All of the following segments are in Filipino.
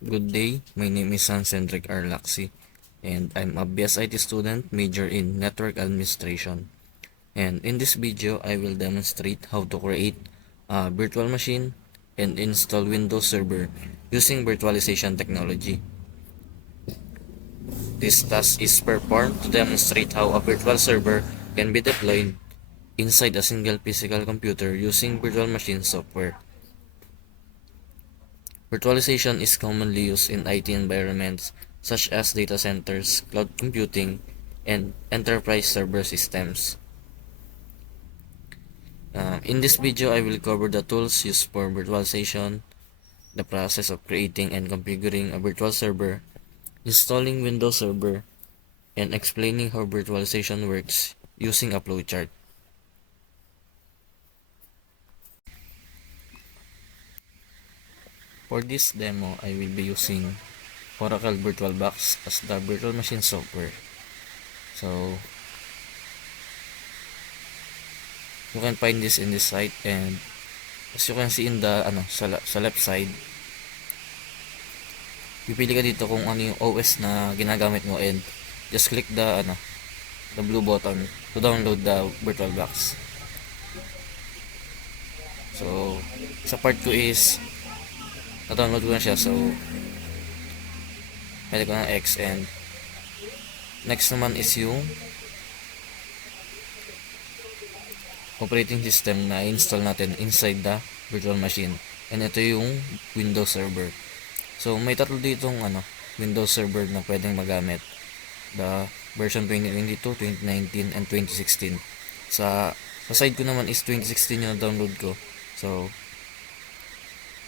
Good day, my name is Cendric Arlaxi, and I'm a BSIT student major in Network Administration. And in this video, I will demonstrate how to create a virtual machine and install Windows Server using virtualization technology. This task is performed to demonstrate how a virtual server can be deployed inside a single physical computer using virtual machine software. Virtualization is commonly used in IT environments such as data centers, cloud computing, and enterprise server systems. In this video, I will cover the tools used for virtualization, the process of creating and configuring a virtual server, installing Windows Server, and explaining how virtualization works using a flowchart. For this demo, I will be using Oracle VirtualBox as the virtual machine software. So you can find this in this site, and as you can see in the sa left side, pipili ka dito kung ano yung OS na ginagamit mo, and just click the blue button to download the VirtualBox. So sa part ko is na-download ko na siya, so pwede ko ng X. And next naman is yung operating system na install natin inside the virtual machine, and ito yung Windows Server. So may tatlo ditong Windows Server na pwedeng magamit, the version 2022, 2019, and 2016. Sa side ko naman is 2016 yung download ko, so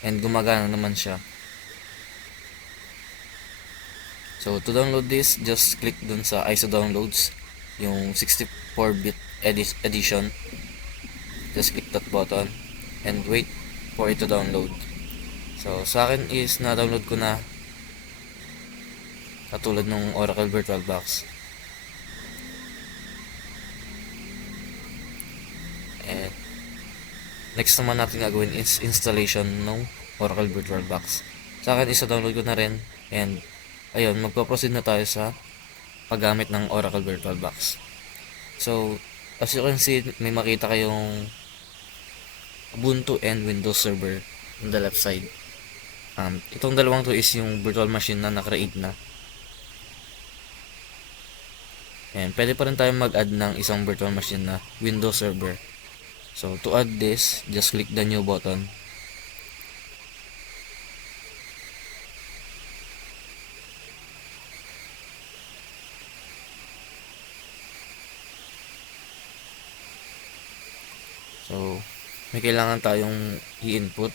and gumagana naman siya. So to download this, just click dun sa ISO downloads, yung 64-bit edition. Just click that button and wait for it to download. So sa akin is na-download ko na, katulad ng Oracle VirtualBox. And next naman natin gagawin is installation ng Oracle VirtualBox. Sa akin is na-download ko na rin, and ayun, magpo-proceed na tayo sa paggamit ng Oracle VirtualBox. So as you can see, may makita kayong Ubuntu and Windows Server on the left side. Itong dalawang to is yung virtual machine na na-create na. And pwede pa rin tayong mag-add ng isang virtual machine na Windows Server. So to add this, just click the new button. So may kailangan tayong i-input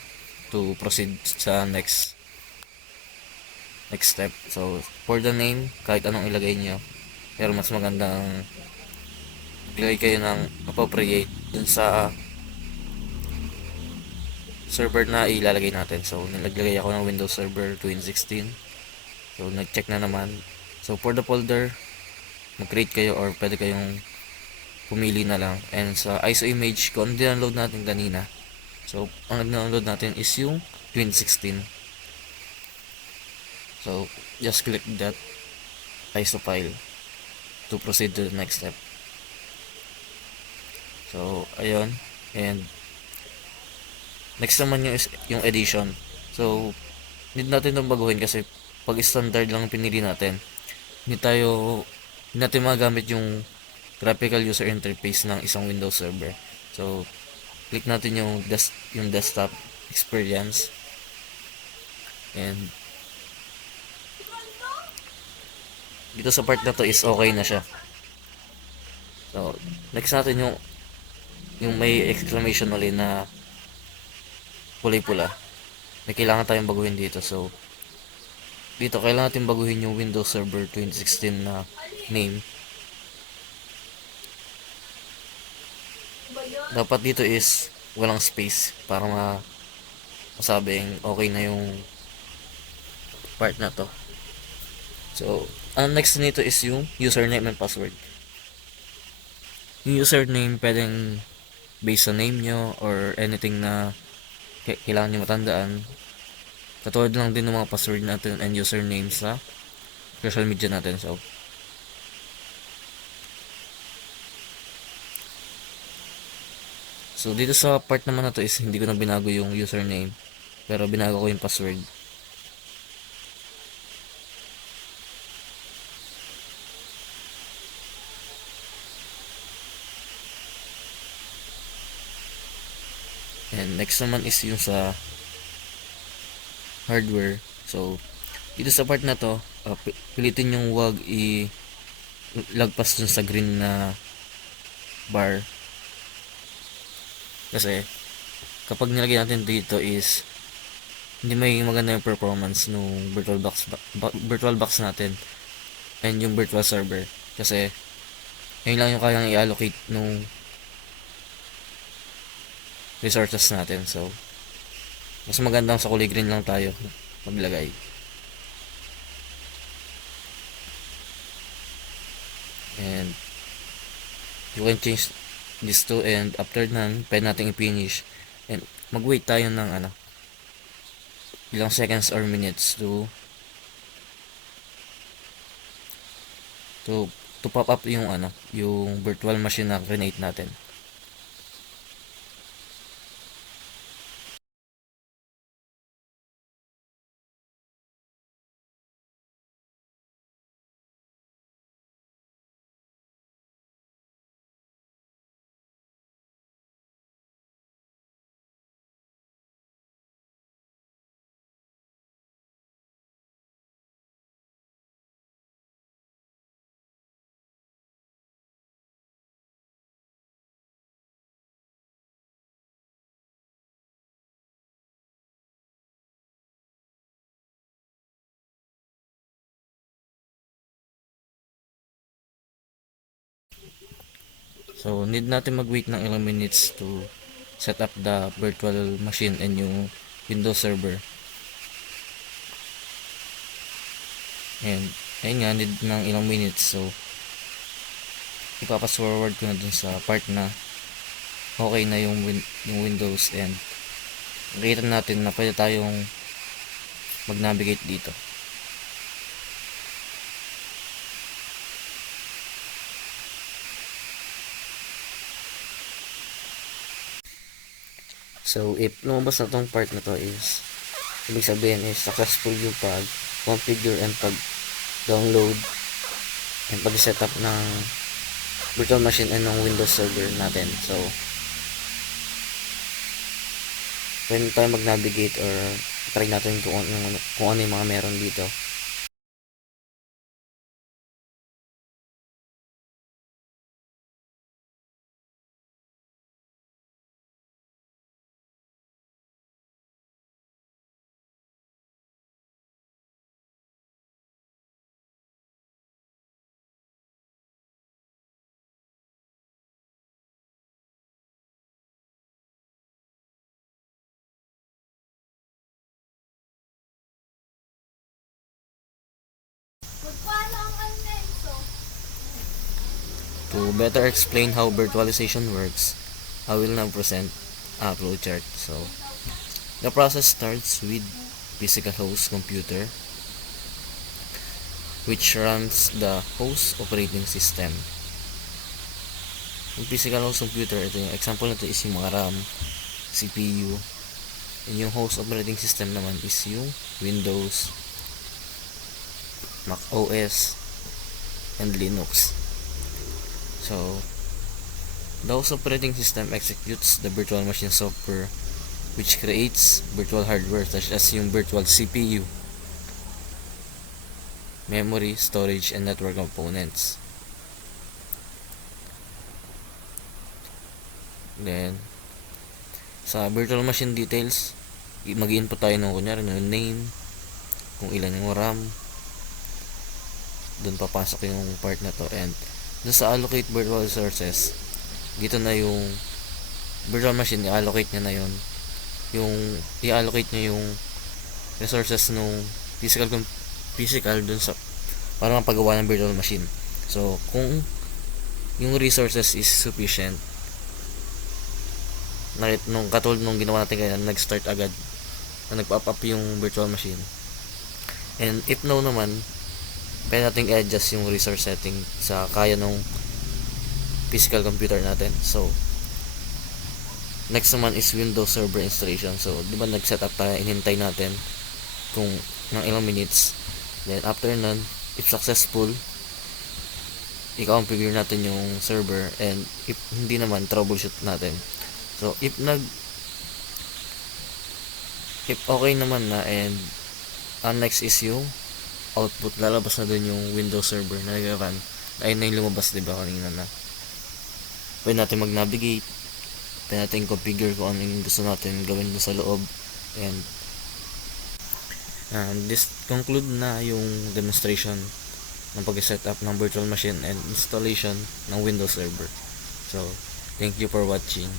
to proceed sa next step. So for the name, kahit anong ilagay nyo, pero mas magandang maglagay kayo ng appropriate dun sa server na ilalagay natin. So naglagay ako ng Windows Server 2016. So nag-check na naman. So for the folder, mag-create kayo, or pwede kayong pumili na lang. And sa ISO image, kung download natin kanina, so ang download natin is yung 2016. So just click that ISO file to proceed to the next step. So ayun, and next naman yung edition. So need natin itong baguhin, kasi pag standard lang pinili natin, hindi natin magamit yung graphical user interface ng isang Windows Server. So click natin yung desktop experience, and dito sa part na to is okay na siya. So next natin yung may exclamation ulit na kulay-pula. May kailangan tayong baguhin dito. So dito kailangan natin baguhin yung Windows Server 2016 na name. Dapat dito is walang space para masabing okay na yung part na to. So ang next nito is yung username and password. Yung username pwedeng based sa name nyo or anything na kailangan nyo matandaan. Katulad lang din ng mga password natin and username sa social media natin. So dito sa part naman na to is hindi ko na binago yung username, pero binago ko yung password. And next naman is yung sa hardware. So dito sa part na to, pilitin yung wag lagpas dun sa green na bar. Kasi kapag nilagay natin dito is hindi may maganda yung performance nung virtual box natin and yung virtual server. Kasi yun lang yung kayang i-allocate nung resources natin. So mas magandang sa kulay green lang tayo maglagay. And you can change this to, and after nan pwede natin i-finish and mag-wait tayo ng ilang seconds or minutes to pop up yung yung virtual machine na create natin. So need natin mag-wait ng ilang minutes to set up the virtual machine and yung Windows server. And ayun nga, need ng ilang minutes. So ipapas forward ko na dun sa part na okay na yung Windows, and makikita natin na pwede tayong mag-navigate dito. So if lumabas na tong part na to is ibig sabihin is successful yung pag-configure and pag-download and pag-setup ng virtual machine and ng Windows server natin. So pwede tayo mag-navigate or try natin kung ano yung mga meron dito. To better explain how virtualization works, I will now present a flowchart. So the process starts with physical host computer, which runs the host operating system. Yung physical host computer, ito yung example nito is yung mga RAM, CPU, and yung host operating system naman is yung Windows, Mac OS, and Linux. So the host operating system executes the virtual machine software, which creates virtual hardware such as yung virtual CPU, memory, storage, and network components. Then sa virtual machine details, mag-input tayo ng kunyari yung name, kung ilan yung RAM, dun papasok yung part na to. And dun sa allocate virtual resources, dito na yung virtual machine, i-allocate niya na yun, yung i-allocate niya yung resources nung physical dun sa para mapagawa ng virtual machine. So kung yung resources is sufficient, nung katulad nung ginawa natin kaya nag-start agad na nag-pop up yung virtual machine. And if no naman, pwede natin i-adjust yung resource setting sa kaya ng physical computer natin. So, next naman is Windows Server installation. So, di ba nag-setup tayo, inhintay natin kung ng ilang minutes. Then, after nun, if successful, i-configure natin yung server, and if hindi naman, troubleshoot natin. So, if okay naman na, and next is yung output, lalabas na dun yung Windows Server na nag-run. Ayun na yung lumabas, diba, kanina na. Pwede natin mag-navigate, pwede natin configure kung ano yung gusto natin gawin dun sa loob. And this conclude na yung demonstration ng pag-setup ng virtual machine and installation ng Windows Server. So, thank you for watching.